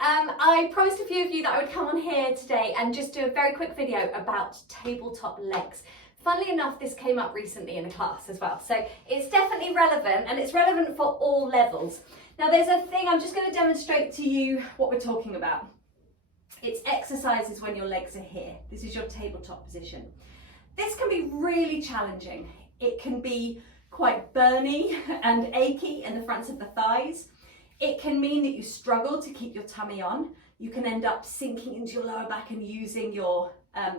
I promised a few of you that I would come on here today and just do a very quick video about tabletop legs. Funnily enough, this came up recently in a class as well, so it's definitely relevant, and it's relevant for all levels. Now there's a thing, I'm just going to demonstrate to you what we're talking about. It's exercises when your legs are here. This is your tabletop position. This can be really challenging. It can be quite burny and achy in the fronts of the thighs. It can mean that you struggle to keep your tummy on. You can end up sinking into your lower back and using your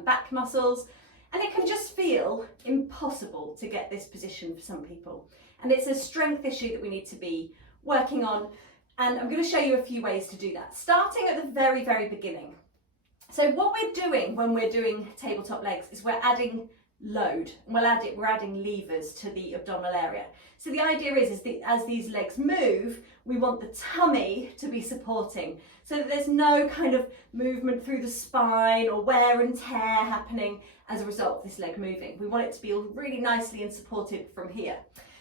back muscles. And it can just feel impossible to get this position for some people. And it's a strength issue that we need to be working on. And I'm going to show you a few ways to do that, starting at the very, very beginning. So what we're doing when we're doing tabletop legs is we're adding load, and we're adding levers to the abdominal area. So the idea is that as these legs move, we want the tummy to be supporting, so that there's no kind of movement through the spine or wear and tear happening as a result of this leg moving. We want it to be really nicely and supported from here.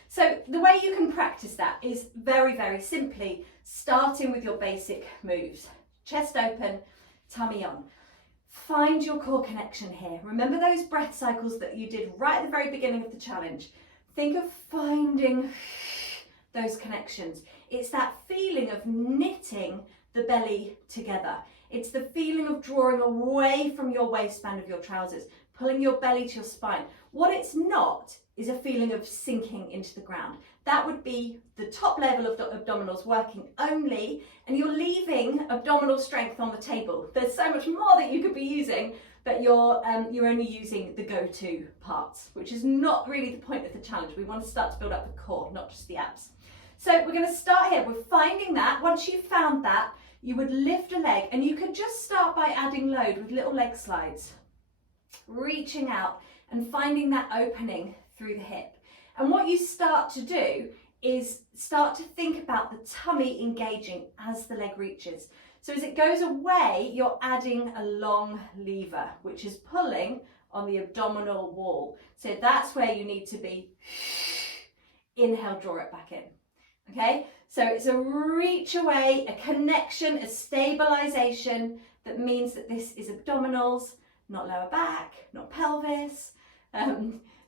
So the way you can practice that is very, very simply starting with your basic moves. Chest open, tummy on. Find your core connection here. Remember those breath cycles that you did right at the very beginning of the challenge. Think of finding those connections. It's that feeling of knitting the belly together. It's the feeling of drawing away from your waistband of your trousers, pulling your belly to your spine. What it's not is a feeling of sinking into the ground. That would be the top level of abdominals working only, and you're leaving abdominal strength on the table. There's so much more that you could be using, but you're only using the go-to parts, which is not really the point of the challenge. We want to start to build up the core, not just the abs. So we're going to start here. We're finding that. Once you've found that, you would lift a leg, and you could just start by adding load with little leg slides, reaching out and finding that opening through the hip. And what you start to do is start to think about the tummy engaging as the leg reaches. So as it goes away, you're adding a long lever, which is pulling on the abdominal wall. So that's where you need to be. Inhale, draw it back in. Okay, so it's a reach away, a connection, a stabilization that means that this is abdominals, not lower back, not pelvis,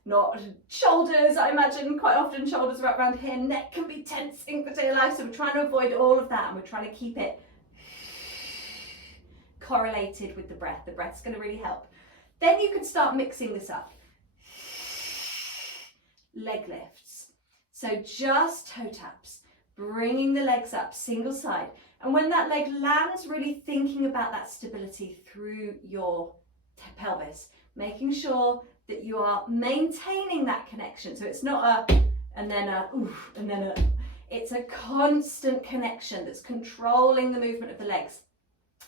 not shoulders. I imagine quite often shoulders are around here, neck can be tensing for dear life, so we're trying to avoid all of that, and we're trying to keep it correlated with the breath. The breath's going to really help. Then you can start mixing this up. Leg lifts. So just toe taps, bringing the legs up single side, and when that leg lands, really thinking about that stability through your pelvis, making sure that you are maintaining that connection. So it's not a and then a oof and then a, it's a constant connection that's controlling the movement of the legs.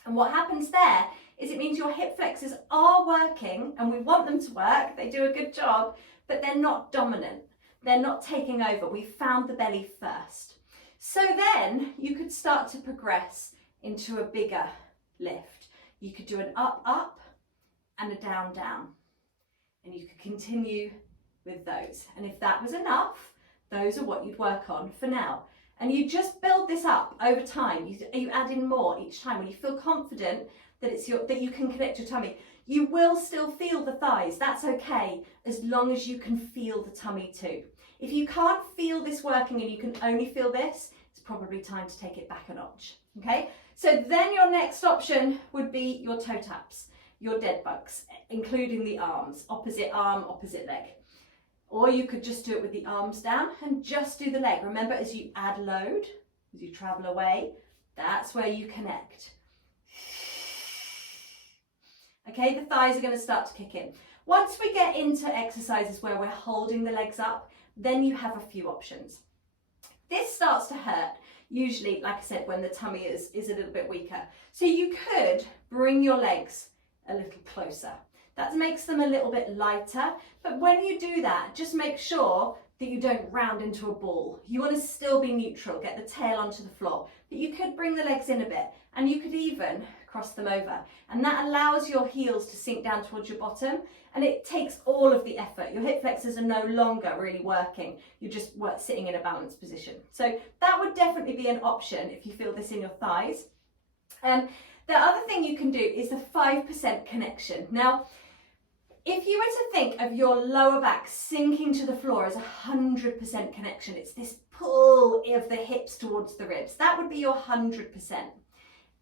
And what happens there is it means your hip flexors are working, and we want them to work, they do a good job, but they're not dominant, they're not taking over. We found the belly first. So then you could start to progress into a bigger lift. You could do an up up and a down down, and you could continue with those. And if that was enough, those are what you'd work on for now. And you just build this up over time. You add in more each time. When you feel confident that that you can connect your tummy, you will still feel the thighs. That's okay, as long as you can feel the tummy too. If you can't feel this working and you can only feel this, it's probably time to take it back a notch. Okay, so then your next option would be your toe taps, your dead bugs, including the arms, opposite arm, opposite leg. Or you could just do it with the arms down and just do the leg. Remember, as you add load, as you travel away, that's where you connect. Okay, the thighs are going to start to kick in. Once we get into exercises where we're holding the legs up, then you have a few options. This starts to hurt, usually, like I said, when the tummy is a little bit weaker. So you could bring your legs a little closer. That makes them a little bit lighter, but when you do that, just make sure that you don't round into a ball. You want to still be neutral, get the tail onto the floor, but you could bring the legs in a bit, and you could even cross them over, and that allows your heels to sink down towards your bottom, and it takes all of the effort. Your hip flexors are no longer really working, you're just sitting in a balanced position. So that would definitely be an option if you feel this in your thighs. The other thing you can do is the 5% connection. Now, if you were to think of your lower back sinking to the floor as 100% connection, it's this pull of the hips towards the ribs, that would be your 100%.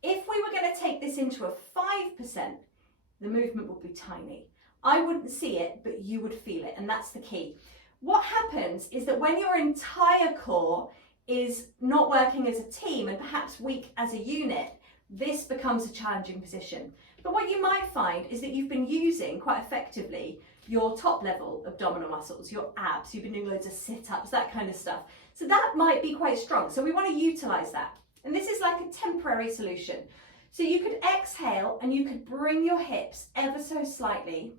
If we were going to take this into a 5%, the movement would be tiny. I wouldn't see it, but you would feel it, and that's the key. What happens is that when your entire core is not working as a team and perhaps weak as a unit, this becomes a challenging position. But what you might find is that you've been using quite effectively your top level abdominal muscles, your abs, you've been doing loads of sit-ups, that kind of stuff. So that might be quite strong. So we want to utilize that. And this is like a temporary solution. So you could exhale and you could bring your hips ever so slightly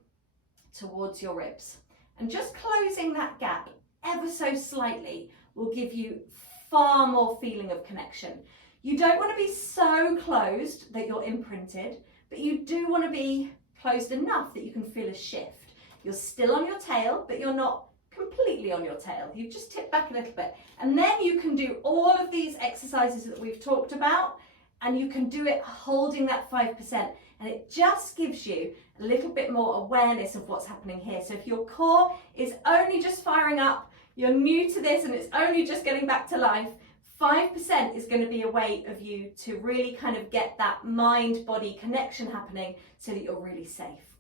towards your ribs. And just closing that gap ever so slightly will give you far more feeling of connection. You don't want to be so closed that you're imprinted, but you do want to be closed enough that you can feel a shift. You're still on your tail, but you're not completely on your tail. You just tip back a little bit. And then you can do all of these exercises that we've talked about, and you can do it holding that 5%. And it just gives you a little bit more awareness of what's happening here. So if your core is only just firing up, you're new to this and it's only just getting back to life, 5% is going to be a way of you to really kind of get that mind-body connection happening so that you're really safe.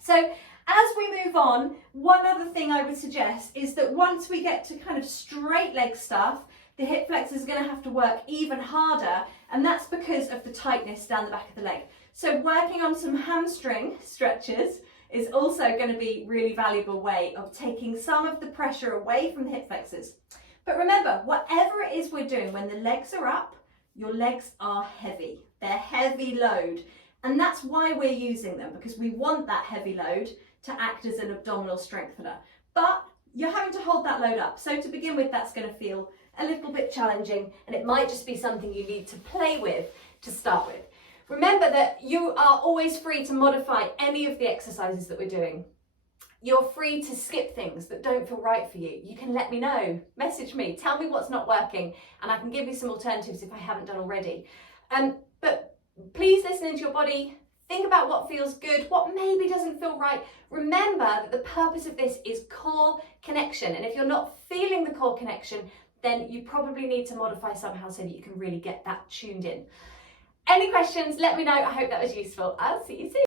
So as we move on, one other thing I would suggest is that once we get to kind of straight leg stuff, the hip flexors are going to have to work even harder, and that's because of the tightness down the back of the leg. So working on some hamstring stretches is also going to be a really valuable way of taking some of the pressure away from the hip flexors. But remember, whatever it is we're doing, when the legs are up, your legs are heavy. They're heavy load. And that's why we're using them, because we want that heavy load to act as an abdominal strengthener. But you're having to hold that load up. So to begin with, that's going to feel a little bit challenging, and it might just be something you need to play with to start with. Remember that you are always free to modify any of the exercises that we're doing. You're free to skip things that don't feel right for you. You can let me know, message me, tell me what's not working, and I can give you some alternatives if I haven't done already. But please listen into your body, think about what feels good, what maybe doesn't feel right. Remember that the purpose of this is core connection, and if you're not feeling the core connection, then you probably need to modify somehow so that you can really get that tuned in. Any questions, let me know. I hope that was useful. I'll see you soon.